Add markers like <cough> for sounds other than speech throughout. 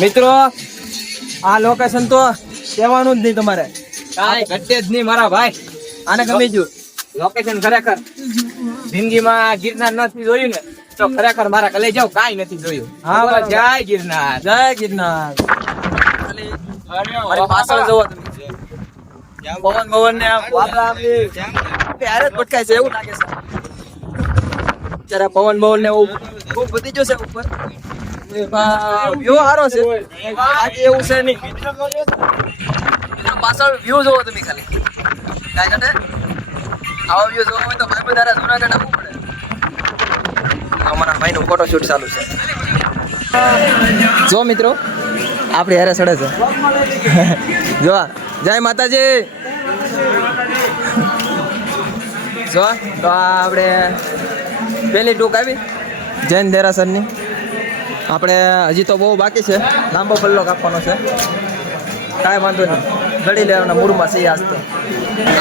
મિત્રો આ લોકેશન તો કહેવાનું જ નહીં તમારે. કાંઈ ઘટે જ નહીં મારા ભાઈ. આને ગમી ગયું. લોકેશન ખરેખર જિંદગીમાં ગિરનાર નથી જોયું ને તો ખરેખર મારા કલે જાવ કાંઈ નથી જોયું. હા, બરાબર. જય ગિરનાર. જય ગિરનાર. પાછળ જોવો તમે. પવન પવન ને હારે જ છે એવું લાગે છે. ત્યારે પવન પવન ને એવું ખૂબ વધી ગયો ઉપર. વ્યૂ સારો છે. આજે એવું છે નહીં. પાછળ વ્યૂ જોવો તમે ખાલી. કાંઈ આવો વ્યૂ જોવો હોય તો ભાઈ બધા જુનાગઢ આવવું પડે. અમારા ભાઈનું ફોટોશૂટ ચાલુ છે. જો મિત્રો, આપણે હારે સડે છે. જો જય માતાજી. જો તો આપણે પેલી ટૂંક આવી જૈન દેરાસરની. આપણે હજી તો બહુ બાકી છે. લાંબો પલ્લો કાપવાનો છે. કાંઈ વાંધો નહીં. લડી લેવાના મૂડમાં છે આજ તો.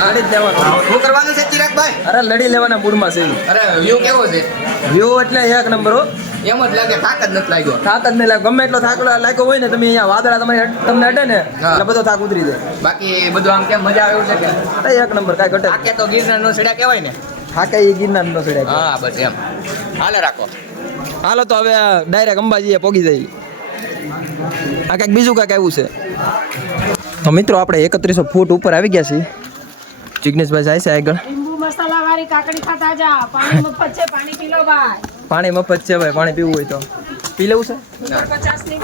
લડી જ લેવાનું. શું કરવાનું છે ચિરાગભાઈ અરે લડી લેવાના મૂડમાં છે અરે વ્યૂ કેવો છે? વ્યૂ એટલે એક નંબર હો. એમ જ લાગે થાક જ નથી લાગ્યો. થાક જ નહીં લાગે. ગમે એટલો થાક લાગ્યો હોય ને તમે અહીંયા વાદળા તમારે તમને અડે ને એટલે બધો થાક ઉતરી જાય. બાકી બધું આમ કેમ મજા આવે એવું છે કે? એક નંબર કાંઈ ઘટે થાકે તો ગિરનાર નો સડ્યા કહેવાય ને? થાકે એ ગિરનાર નો સડ્યા હા બસ એમ. હાલે રાખો. હાલો તો હવે ડાયરેક્ટ અંબાજીએ પોગી જઈએ. આ કાંઈક બીજું કાંઈક આવ્યું છે. તો મિત્રો આપણે એકત્રીસો ફૂટ ઉપર આવી ગયા છીએ. જિગ્નેશભાઈ જાય છે આગળ. <laughs> પાણી મફત છે ભાઈ. પાણી પીવું હોય તો. પી લેવું છે?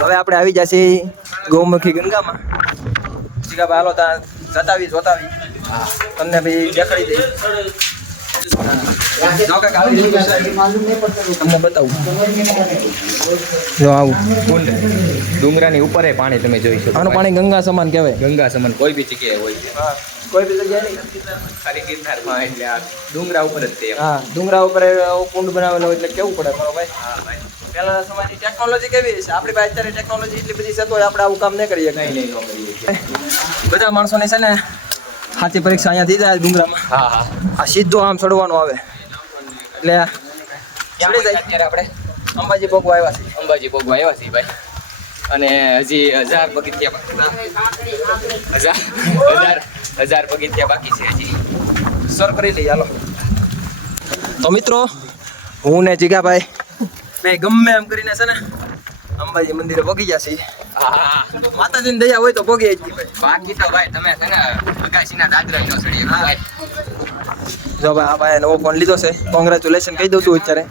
હવે આપણે આવી જશે ગૌમુખી ગંગામાં. જીગાભાઈ હાલો ત્યાં જતાવી જોતાવી. તમને ભાઈ દેખાડી દઈ તમને બતાવું. જો આવું. કુંડ ડુંગરાની ઉપર પાણી તમે જોઈ શકો. આનું પાણી ગંગા સમાન કહેવાય. ગંગા સમાન કોઈ બી જગ્યાએ હોય. છે કોઈ બી જગ્યાએ ખાલી ગિરનારમાં એટલે આ ડુંગરા ઉપર જ છે હા ડુંગરા ઉપર કુંડ બનાવેલો હોય એટલે કેવું પડે બરો ભાઈ? હા ભાઈ. પહેલાના સમયની ટેકનોલોજી કેવી છે? આપણી પાસે અત્યારે ટેકનોલોજી એટલી બધી છે આપણે આવું કામ નહીં કરીએ. નહીં નહીં ન કરીએ. બધા માણસોની છે ને હાથી પરીક્ષા અહીંયાથી જાય ડુંગરામાં. હા હા. આ સીધો આમ ચડવાનું આવે. એટલે ચડી જાય. અત્યારે આપણે અંબાજી પગવા આવ્યા છે અંબાજી પગવા આવ્યા છીએ ભાઈ. અને હજી હજાર પગથિયા હજાર હજાર હજાર પગથિયા બાકી છે હજી. સર કરી લઈએ હાલો. તો મિત્રો હું ને જીગાભાઈ મેં ગમે એમ કરીને છે ને અંબાજી મંદિરે પગી ગયા છીએ. હા માતાજીની દયા હોય તો ભોગી જ બાકી તો ભાઈ તમે છે ને અગાસીના દાદરા નો સડી જો ભાઈ આ ભાઈ નવો ફોન લીધો છે. કોંગ્રેચ્યુલેશન કહી દઉં છું અત્યારે.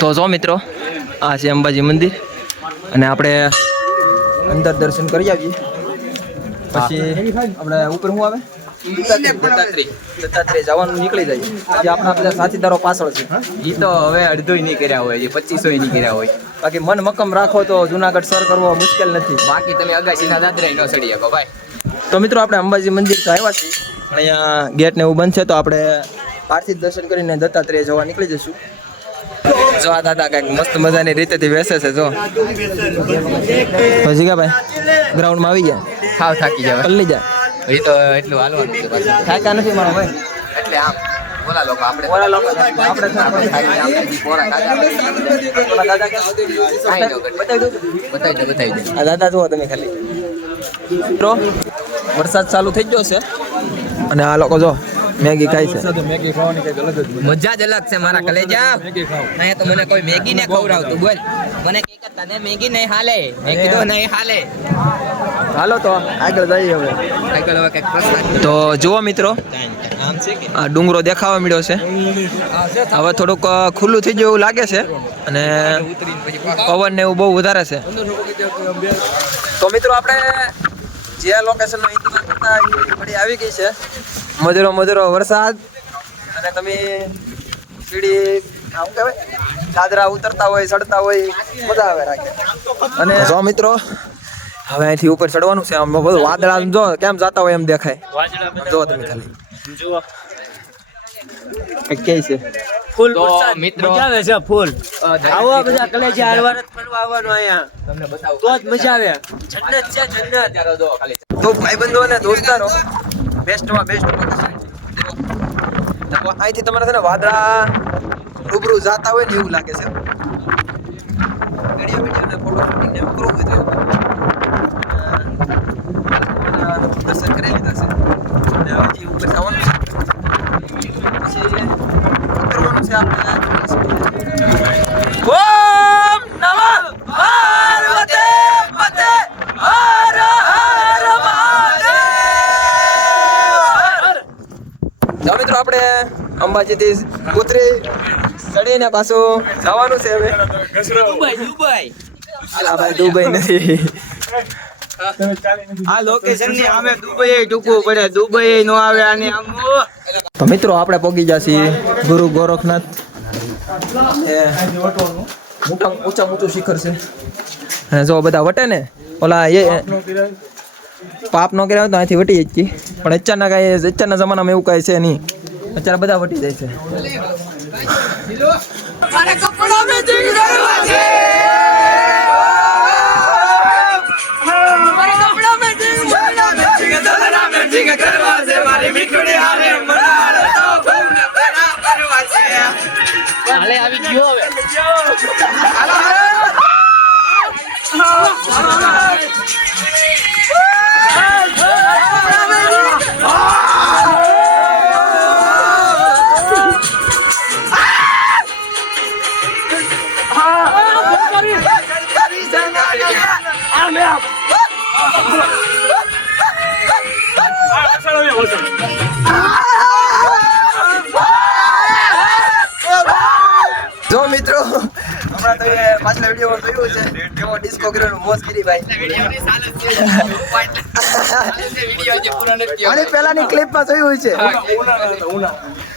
તો જો મિત્રો આ છે અંબાજી મંદિર. અને આપણે અંદર દર્શન કરી આવીએ. પછી આપણે ઉપર શું આવે? જવાનું નીકળી જાય. આપણા બધા સાથીદારો પાછળ છે. એ તો હવે અડધો નહીં કર્યા હોય પચીસો નહીં કર્યા હોય. બાકી મન મક્કમ રાખો તો જુનાગઢ સર કરવો મુશ્કેલ નથી. બાકી તમે અગાસીના દાદરા નો સડી શકો ભાઈ. તો મિત્રો આપણે અંબાજી મંદિર તો આવ્યા છીએ. અહીંયા ગેટ ને એવું બંધ છે તો આપણે બહારથી દર્શન કરીને દત્તાત્રેય જવા નીકળી જશું જો આ દાદા કંઈક મસ્ત મજાની રીતેથી બેસે છે જો. જીગાભાઈ ગ્રાઉન્ડમાં આવી ગયા? હાવ થાકી જાય પલ્લી જાય? એ તો એટલું હાલવાનું થાક્યા નથી મારા ભાઈ? એટલે આમ. લોકો આપણે ઓલા લોકો આપણે આપણે દાદા જુઓ તમે ખાલી. મિત્રો વરસાદ ચાલુ થઈ ગયો છે. અને આ લોકો જો મેગી ખાય છે. મજા. જ અલગ છે મારા કલેજા અહીંયા તો મને કોઈ મેગી ને ખવડાવતું. બોલ. મને કે તને મેગી નહીં હાલે. મેં કીધું નહીં હાલે. હાલો તો આગળ જઈએ હવે. આગળ હવે કંઈક પ્રશ્ન તો જુઓ મિત્રો આ ડુંગરો દેખાવા મળ્યો છે. હવે થોડુંક ખુલ્લું થઈ ગયું એવું લાગે છે. અને પવન ને એવું બહુ વધારે છે. તો મિત્રો આપણે જે લોકેશનનો ઇંતજાર કરતા આવી ગઈ છે. મધુરો મધુરો વરસાદ. અને તમે સીડી આમ કહેવાય દાદરા ઉતરતા હોય ચડતા હોય મજા આવે રાખે. અને જો મિત્રો હવે અહીંથી ઉપર ચડવાનું છે આમ બધું વાદળા જો કેમ જતા હોય એમ દેખાય. જો તમે ખાલી. જુઓ. કહે છે? ફૂલ તો વરસાદ. મિત્રો- મજા આવે છે ફૂલ. આવો બધા કલેજા હાલવાર જ ફરવા આવવાનું અહીંયા. તમને બતાવું. તો જ મજા આવે. જન્નત છે જન્નત. અત્યારે જો ખાલી તો ભાઈબંધો અને દોસ્તારો બેસ્ટમાં બેસ્ટ અહીંથી તમારે છે ને વાદળા રૂબરૂ જાતા હોય ને એવું લાગે છે. વીડિયો વીડિયો ને ફોટો શૂટિંગ ને એવું કરવું હોય તો દર્શન કરી લીધા છે. અને હજી ઉપર જવાનું છે પછી ઉતરવાનું છે આપણે ઓમ નમઃ પાર્વતી પતે હર હર મહાદેવ જો મિત્રો આપણે અંબાજીથી ઉતરી. ચડીને પાછું જવાનું છે હવે. Dubai Dubai. આ ભાઈ દુબઈ નથી. આ લોકેશનની દુબઈ ટૂંકવું પડે. દુબઈ નો આવે આની આમ તો મિત્રો આપણે ગયા છીએ ગુરુ ગોરખનાથ. એ મોટા ઊંચા ઊંચું શિખર છે. અને જો બધા વટે ને ઓલા એ પાપ નો કર્યા તો અહીંથી વટી જ પણ અત્યારના કાંઈ અત્યારના જમાનામાં એવું કાંઈ છે નહીં. અત્યારે બધા વટી જાય છે. હાલે આવી ગયો હવે. <laughs> મિત્રો. હમણાં તો એ પાછલા વિડીયોમાં જોયું છે. કેવો ડિસ્કો કર્યો મોજ કરી ભાઈ અને પહેલાની ક્લિપમાં જોયું છે.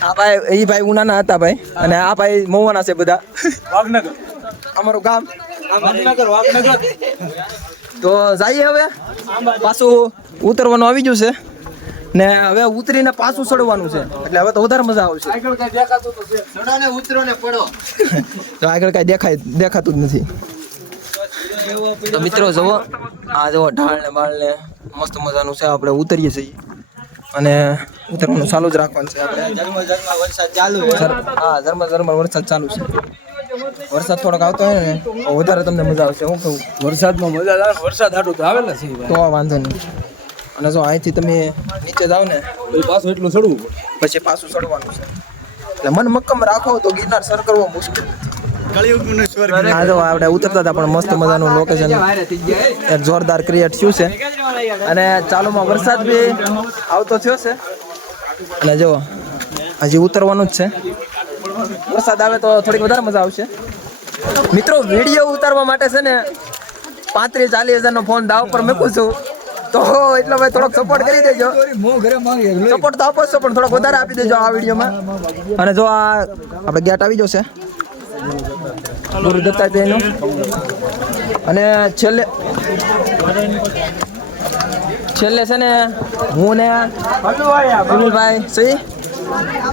આ ભાઈ એ ભાઈ ઉનાના હતા ભાઈ. અને આ ભાઈ મોવાના છે બધા. અમારું ગામ. તો જઈએ હવે. પાછું ઉતરવાનું આવી ગયું છે. ને હવે ઉતરીને પાછું ચડવાનું છે. એટલે હવે તો વધારે મજા આવશે ઉતરો ને પડો. <laughs> તો આગળ કાંઈ દેખાય દેખાતું જ નથી. તો મિત્રો જુઓ આ જુઓ ઢાળ ને બાળ ને મસ્ત મજાનું છે. આપણે ઉતરીએ છીએ. અને ઉતરવાનું ચાલુ જ રાખવાનું છે આપણે. વરસાદ ચાલુ હા ઝરમર ઝરમર વરસાદ ચાલુ છે. વરસાદ થોડોક આવતો હોય ને વધારે તમને મજા આવશે. હું કહું વરસાદમાં મજા આવે વરસાદ આટલું તો આવેલા છે તો આ વાંધો નહીં. અને જો અહીંથી તમે નીચે જાઓ ને તો પાછું એટલું ચડવું પછી પાછું ચડવાનું છે. એટલે મન મક્કમ રાખો તો ગિરનાર સર કરવો મુશ્કેલ. હા જો આપણે ઉતરતા હતા પણ મસ્ત મજાનું લોકેશન જોરદાર ક્રિએટ થયું છે. અને ચાલુમાં વરસાદ બી આવતો થયો છે. અને જો હજી ઉતરવાનું જ છે. વરસાદ આવે તો થોડીક વધારે મજા આવશે. મિત્રો વીડિયો ઉતારવા માટે છે ને પાંત્રીસ ચાલીસ હજારનો ફોન દાવ પર મૂકું છું. તો એટલો ભાઈ થોડોક સપોર્ટ કરી દેજો. સપોર્ટ તો આપો છો પણ થોડોક વધારે આપી દેજો આ વિડીયોમાં અને જો આ આપણે ગેટ આવી જશે. ગુરુ દત્તાત્રેયનું અને છેલ્લે છેલ્લે છે ને હું ને સુનિલભાઈ સહી?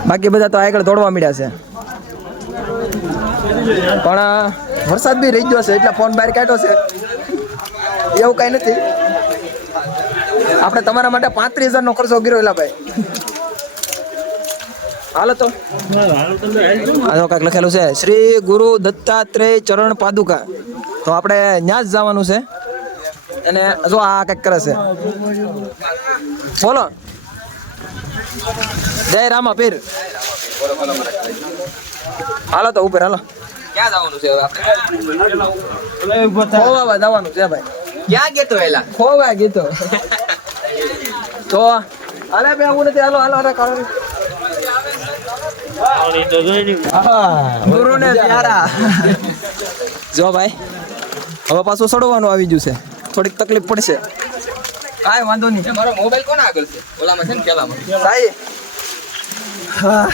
બાકી બધા તો આગળ દોડવા મળ્યા છે. પણ વરસાદ બી રહી ગયો છે એટલે ફોન બહાર કાઢ્યો છે. એવું કાંઈ નથી. આપણે તમારા માટે પાંત્રીસ હજારનો ખર્ચો કર્યો એલા ભાઈ. હાલો તો. આ જો કાંઈક લખેલું છે શ્રી ગુરુ દત્તાત્રેય ચરણ પાદુકા. તો આપણે ત્યાં જ જવાનું છે. અને જો આ કંઈક કરે છે. બોલો. જય રામા પીર હાલો તો ઉપર હાલો. ક્યાં જવાનું છે હવે આપણે? જવાનું છે ભાઈ. ક્યાં ગયો એલા? ખોવા ગીતો તો. અરે બે હું નથી હાલો હાલો અરે કાળો ગુરુ ને પ્યારા. જો ભાઈ હવે પાછું સડવાનું આવી ગયું છે. થોડીક તકલીફ પડશે. કાંઈ વાંધો નહીં. મારો મોબાઈલ કોના આગળ છે? ઓલામાં છે ને પેલામાં સાઈ. હા.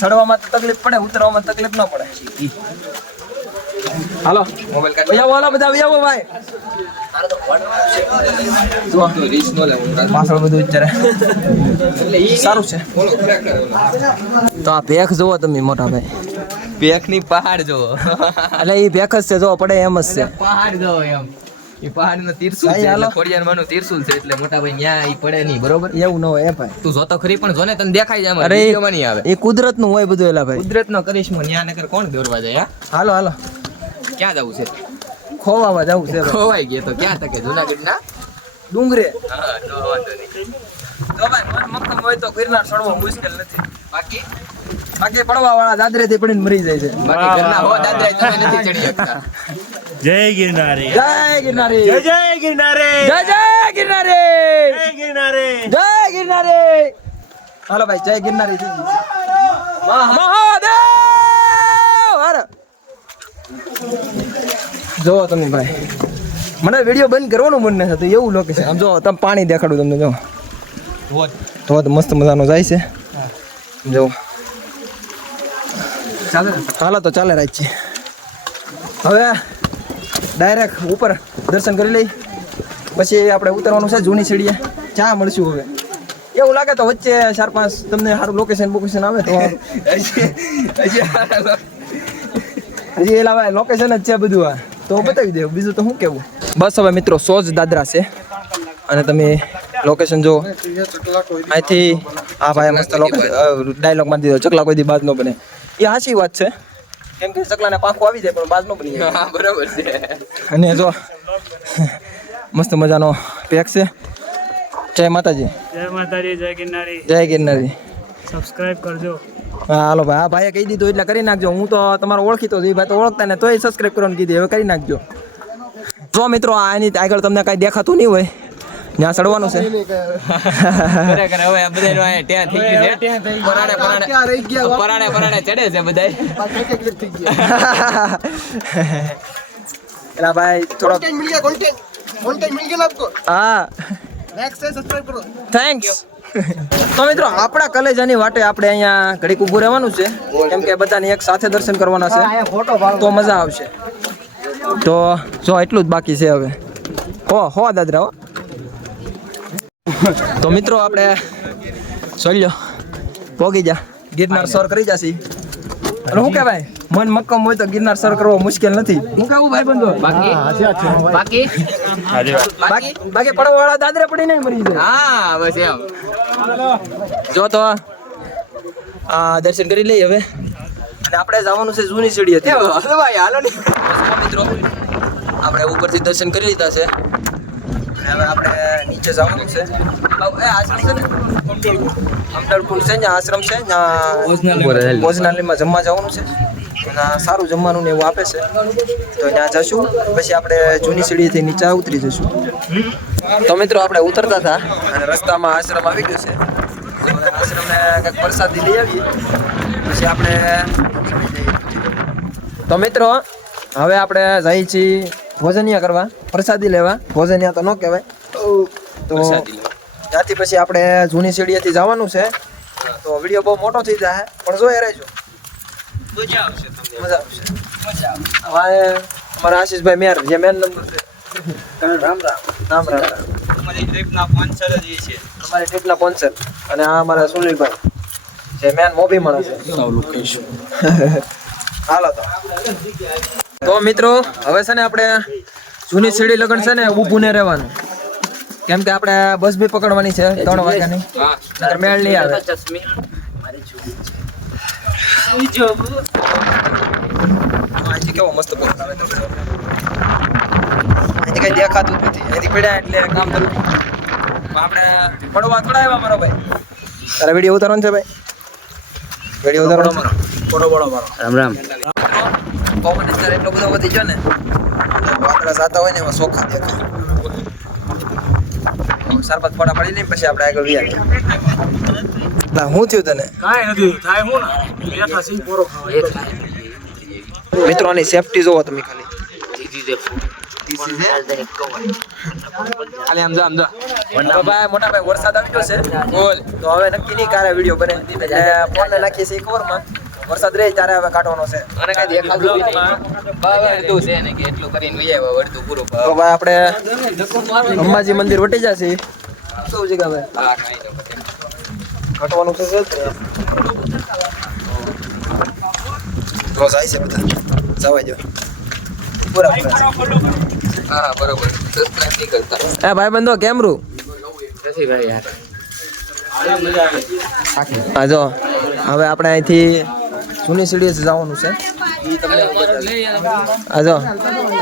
સડવામાં તકલીફ પડે ઉતરવામાં તકલીફ ન પડે. હાલો. મોબાઈલ કાઢ ભાઈ હાલો બધા ભાઈ. પાછળ બધું સારું છે. તો આ ભેખ જોવો તમે મોટા ભાઈ. પહાડ એટલે એ જ છે પડે એમ જ છે. પહાડ જો એમ. એ પહાડ નો તીરસુલ છે એટલે ખોડિયાર નું તીરસુલ છે એટલે મોટા ભાઈ ન્યા ઈ પડે નહીં બરોબર? એવું ન હોય એ ભાઈ. તું જોતો ખરી પણ જોને તને દેખાય જાય અરે નહીં આવે. એ કુદરતનું હોય બધું એલા ભાઈ. કુદરત નો કરિશ્મો ન્યા નકર કોણ દોરવા જાય હાલો હાલો. ક્યાં જવું છે? ખોવાવા જવું છે ભાઈ. ખોવાઈ ગયો તો ક્યાં તકે? જુનાગઢ ના ડુંગરે? હા તો વાંધો નહીં. તો ભાઈ મન મક્કમ હોય તો ગિરનાર ચડવો મુશ્કેલ નથી. બાકી? બાકી પડવા વાળા દાદરેથી પડીને મરી જાય છે. બાકી ઘરના હો દાદરે તમે નથી ચડી શકતા. જય ગિરનારી. જય ગિરનારી. જય જય ગિરનારી. જય જય ગિરનારી. જય ગિરનારી. જય ગિરનારી. હાલો ભાઈ જય ગિરનારી. મહાદેવ! જો તમે ભાઈ. મને વીડિયો બંધ કરવાનું મન નથી થતું એવું લોકેશન આમ જો તમે પાણી દેખાડું તમને જો. ધોધ. મસ્ત મજાનો જાય છે. જો. ચાલે? તો ચાલે રાજ છે. હવે ડાયરેક્ટ ઉપર દર્શન કરી લઈ. પછી આપણે ઉતરવાનું છે જૂની સીડીએ. ચા મળશું હવે. એવું લાગે તો વચ્ચે ચાર પાંચ તમને સારું લોકેશન બોકેશન આવે તો <laughs> હજી એલા ભાઈ લોકેશન જ છે બધું આ. તો બતાવી દે બીજું તો શું કેવું? બસ હવે મિત્રો સોજ દાદરા છે. અને તમે લોકેશન જો અહીંથી આ ભાઈ મસ્ત ડાયલોગ મારી દીધો. ચકલા કોઈ દી બાદ ન બને. એ હાચી વાત છે. કેમ કે ચકલાને પાંખો આવી જાય પણ બાદ ન બની જાય. હા બરાબર છે. અને જો મસ્ત મજાનો પેક છે. જય માતાજી. જય માતાજી જય ગિરનારી. જય ગિરનારી. સબસ્ક્રાઇબ કરજો. હા હાલો ભાઈ. હા ભાઈએ કહી દીધું એટલે કરી નાખજો. હું તો તમારો ઓળખીતો છું. ભાઈ તો ઓળખતા ને તોય સબસ્ક્રાઇબ કરવાનું કીધું. હવે કરી નાખજો. જો મિત્રો આની આગળ તમને કાંઈ દેખાતું નહીં હોય. ત્યાં ચડવાનું છે. ખરેખર હવે આ ત્યાં થઈ ગયું છે. પરાણે પરાણે. પરાણે પરાણે ચડે છે બધાય. એલા ભાઈ થોડો હા. થેન્ક્સ તો મિત્રો આપણા કલેજાની વાટે આપણે અહીંયા ઘડીક ઊભું રહેવાનું છે. કેમ કે બધાને એક સાથે દર્શન કરવાના છે. તો મજા આવશે. તો જો એટલું જ બાકી છે હવે. હો હો દાદરા હો. તો મિત્રો આપણે ચાલ્યો પોગી જા. ગિરનાર સર કરી જાસી અને શું કહેવાય? મન મક્કમ હોય તો ગિરનાર સર કરવો મુશ્કેલ નથી. હું કહું ભાઈ બંધો? બાકી? બાકી? બાકી બાકી પડવા વાળા દાદરે પડી નહીં મરી જાય. હા બસ એમ. જો તો આ દર્શન કરી લઈએ હવે. અને આપણે જવાનું છે જૂની સીડી હતી. મિત્રો. આપણે ઉપરથી દર્શન કરી લીધા છે. હવે આપણે નીચે જવાનું છે. આશ્રમ છે ને અમદાવાદ છે ત્યાં આશ્રમ છે ત્યાં ભોજનાલયમાં જમવા જવાનું છે. ત્યાં સારું જમવાનું ને એવું આપે છે. તો ત્યાં જશું પછી આપણે જૂની સીડીથી નીચે ઉતરી જશું. તો મિત્રો આપણે ઉતરતા હતા. અને રસ્તામાં આશ્રમ આવી ગયો છે. આશ્રમે આશ્રમને કંઈક પ્રસાદી લઈ આવીએ. પછી આપણે તો મિત્રો હવે આપણે જઈએ છીએ ભોજનિયા કરવા પ્રસાદી લેવા ભોજનિયા તો ન કહેવાય. તો ત્યાંથી પછી આપણે જૂની સીડીએથી જવાનું છે. તો વીડિયો બહુ મોટો થઈ જાય પણ જોઈ રહેજો. મજા આવશે મજા આવશે. હવે અમારા આશીષભાઈ મેર જે મેન નંબર છે. રામ રામ. રામ રામ અમારી ટ્રીપના સ્પોન્સર જ છે. અમારી ટ્રીપના સ્પોન્સર અને આ અમારા સુનિલભાઈ. જે મેન મોભી માણસ છે. <laughs> હાલો તો. તો મિત્રો હવે છે ને આપણે જૂની સીડી લગન છે ને ઊભું ને રહેવાનું. કેમ કે આપણે બસ બી પકડવાની છે ત્રણ વાગ્યાની. નકર મેળ નહીં આવે. અહીંથી કેવો મસ્ત પવન આવે તો અહીંથી કઈ દેખાતું જ નથી. અહીંથી પડ્યા એટલે કામ કરવું આપણે પડવા થોડા આવ્યા મારો ભાઈ. તારે વીડિયો ઉતારવાનો છે ભાઈ? વીડિયો ઉતારવાનો મારો. રામ રામ. પવન અત્યારે એટલો બધો વધી ગયો ને વાદળા જાતા હોય ને એમાં સોખા દેખાય. સરબત ફોટા પડી લઈને પછી આપણે આગળ વ્યા ના હું થયું તને? કાંઈ નથી થાય. હું ને? બેઠા સિંહ પોરો ખાવા. મિત્રોની સેફટી જોવો તમે ખાલી. ખાલી આમ જો આમ જો. ભાઈ મોટા ભાઈ વરસાદ આવી ગયો છે. બોલ. તો હવે નક્કી નહીં ક્યારે વીડિયો બને એટલે ફોન ને નાખીએ છીએ કવરમાં વરસાદ રહે ત્યારે હવે કાઢવાનો છે. અને કઈ દેખાતું નહીં છે ને કે એટલું કરીને આવ્યા અડધું પૂરું તો ભાઈ આપણે અંબાજી મંદિર વટી જશે. શું કે ભાઈ હા કાંઈ પછી. ઘટવાનું છે તો જાય છે બધા. જવા દો પૂરા પૂરા હા બરોબર. સબસ્ક્રાઇબ નહીં કરતા એ ભાઈ બંધો કેમ રૂ? નથી ભાઈ યાર. હા જો. હવે આપણે અહીંથી જૂની સીડીએ જવાનું છે. આ જો,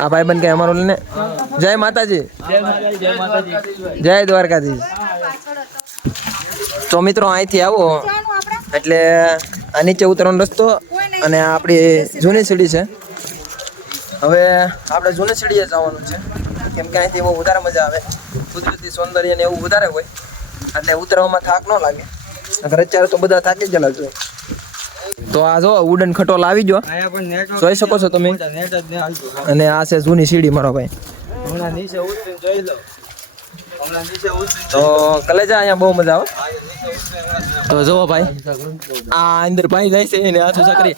આ ભાઈબંધ કે અમારો લઈને? જય માતાજી. જય દ્વારકાજી તો મિત્રો, અહીંથી આવો. એટલે આ નીચે ઉતરવાનો રસ્તો અને આપણી જૂની સીડી છે. હવે આપણે જૂની સીડીએ જવાનું છે. કેમ કે અહીંથી બહુ વધારે મજા આવે. કુદરતી સૌંદર્ય ને એવું વધારે હોય. એટલે ઉતરવામાં થાક ન લાગે. નકર અત્યારે તો બધા થાકી જ ગયેલા છે તો આ જો વુડન ખટોલ આવી ગયો. જોઈ શકો છો તમે. અને આ છે જૂની સીડી મારો ભાઈ. તો કલેજા અહીંયા બહુ મજા આવે. તો જુઓ ભાઈ આ અંદર ભાઈ જાય છે એને હાથું સકરી.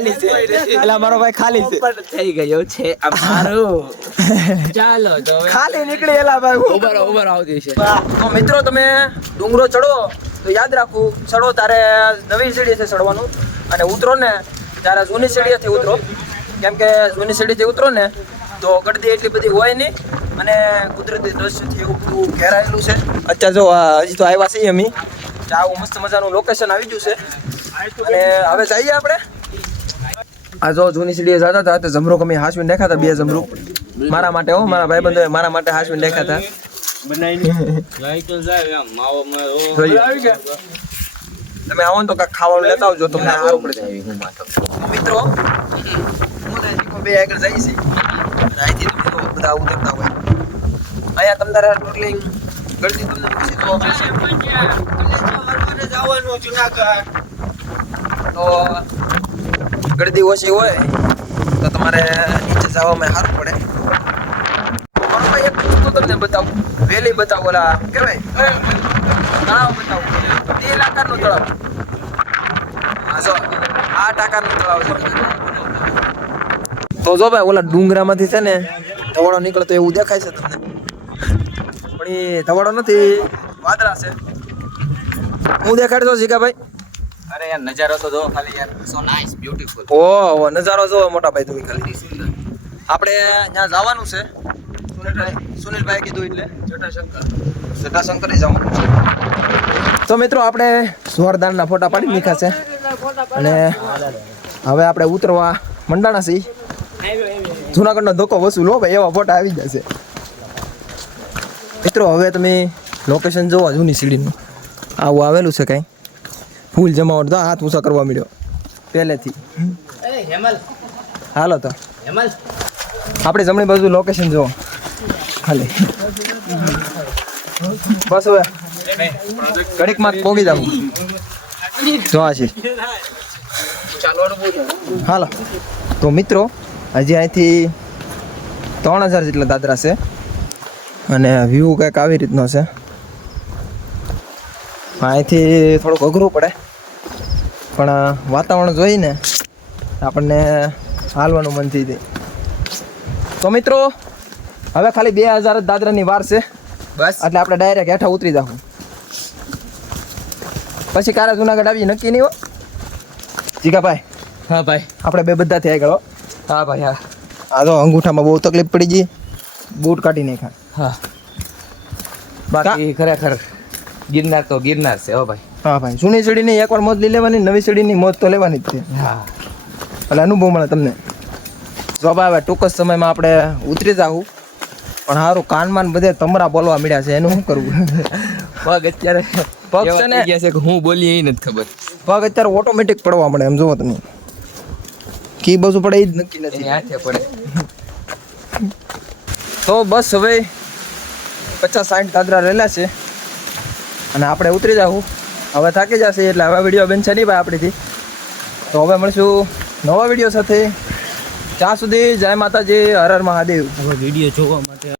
ખાલી છે. એટલે મારો ભાઈ ખાલી છે. થઈ ગયો છે અમારો. ચાલો તો ખાલી નીકળી એલા ભાઈ ઊભા રહો, આવતી છે તો મિત્રો તમે ડુંગરો ચડો તો યાદ રાખો ચડો તારે નવી સીડીથી ચડવાનું. અને ઉતરો ને ત્યારે જૂની સીડીએથી ઉતરો. કેમ કે જૂની સીડીથી ઉતરો ને તો ગળદી એટલી બધી હોય નહીં. અને કુદરતી દ્રશ્યથી એવું બધું ઘેરાયેલું છે. અત્યારે જો હજી તો આવ્યા છીએ અમે. આવું મસ્ત મજાનું લોકેશન આવી ગયું છે. અને હવે જઈએ આપણે. આ જો જૂની સીડીએ જતા હતા તો જમરો કમી હાસવીને દેખાતા બે જમરૂ મારા માટે હો મારા ભાઈ બંધો મારા માટે હાસવીને દેખાતા. જાય જાય. તમે આવો ને તો કાંઈક ખાવાનું લેતા આવજો તમને સારું પડે. મિત્રો બે આગળ જઈએ છે અહીંથી તમે બધા ઉતરતા હોય. અહીંયા તમ તારે ટોટલિંગ ગળતી તમને પૂછી તો જવાનું જુનાગઢ. તો ગળદી ઓછી હોય, તો તમારે નીચે જવામાં સારું પડે. એક વસ્તુ બતાવું. વેલી બતાવું, ઓલા તળાવ બતાવું. આકારનું તળાવ. હા, જો, આ ટાકાનું તળાવ તો જો ભાઈ, ઓલા ડુંગરામાંથી છે ને ધવાડો નીકળતો એવું દેખાય છે તમને. પણ એ ધવાડો નથી, વાદળા છે. હું દેખાડતો જીગાભાઈ અરે યાર, નજારો તો જો ખાલી યાર. સો નાઇસ બ્યુટીફુલ ઓ નજારો જોવો મોટા ભાઈ તમે ખાલી. આપણે ત્યાં જવાનું છે. સુનિલભાઈ કીધું એટલે. જટાશંકર. જટાશંકર જવાનું છે. તો મિત્રો આપણે જોરદારના ફોટા પાડી નાખ્યા છે. અને હવે આપણે ઉતરવા મંડાણા છીએ. જુનાગઢનો ધોકો વસૂલ હો ભાઈ એવા ફોટા આવી જશે મિત્રો હવે તમે લોકેશન જોવા જૂની સીડીનું. આવું આવેલું છે કાંઈ. ફૂલ જમાવટ તો હાથ ઊંચા કરવા મળ્યો. પહેલેથી. હાલો તો. આપણે જમણી બાજુ લોકેશન જુઓ. ખાલી. બસ હવે. કડીકમાં પોગી જાવ જો આ છે. હાલો. તો મિત્રો હજી અહીંથી ત્રણ હજાર જેટલા દાદરા છે. અને વ્યૂ કંઈક આવી રીતનો છે. અહીંથી થોડુંક અઘરું પડે. પણ વાતાવરણ જોઈને આપણને હાલવાનું મન થઈ જાય. તો મિત્રો હવે ખાલી બે હજાર જ દાદરાની વાર છે. બસ. એટલે આપણે ડાયરેક્ટ હેઠા ઉતરી જાઉં પછી કારા જુનાગઢ આવી નક્કી નહીં હો? જીગાભાઈ હા ભાઈ. આપણે બે બધાથી થયા ગયો હા ભાઈ હા. આ તો અંગૂઠામાં બહુ તકલીફ પડી ગઈ. બૂટ કાઢી નાખ્યા. હા. બાકી ખરેખર ગિરનાર તો ગિરનાર છે હો ભાઈ. હા ભાઈ જૂની સીડીની એકવાર મોત લઈ લેવાની નવી સીડીની મોત તો લેવાની જ છે. હા. એટલે અનુભવ મળે તમને. જો ભાઈ ટૂંક જ સમયમાં આપણે ઉતરી જાવું પણ સારું કાનમાં ને બધે તમરા બોલવા મળ્યા છે એનું શું કરવું? પગ અત્યારે પગ છે ને- છે કે હું બોલી એ નથી ખબર. પગ અત્યારે ઓટોમેટિક પડવા મળે એમ જુઓ તમે. કી બસું પડે એ જ નક્કી નથી. પડે. તો બસ હવે પચાસ સાઠ દાદરા રહેલા છે. અને આપણે ઉતરી જાવું હવે થાકી જશે એટલે હવે વીડિયો બેન છે નહીં ભાઈ આપણીથી. તો હવે મળશું નવા વીડિયો સાથે. ત્યાં સુધી જય માતાજી, હર હર મહાદેવ. વીડિયો જોવા માટે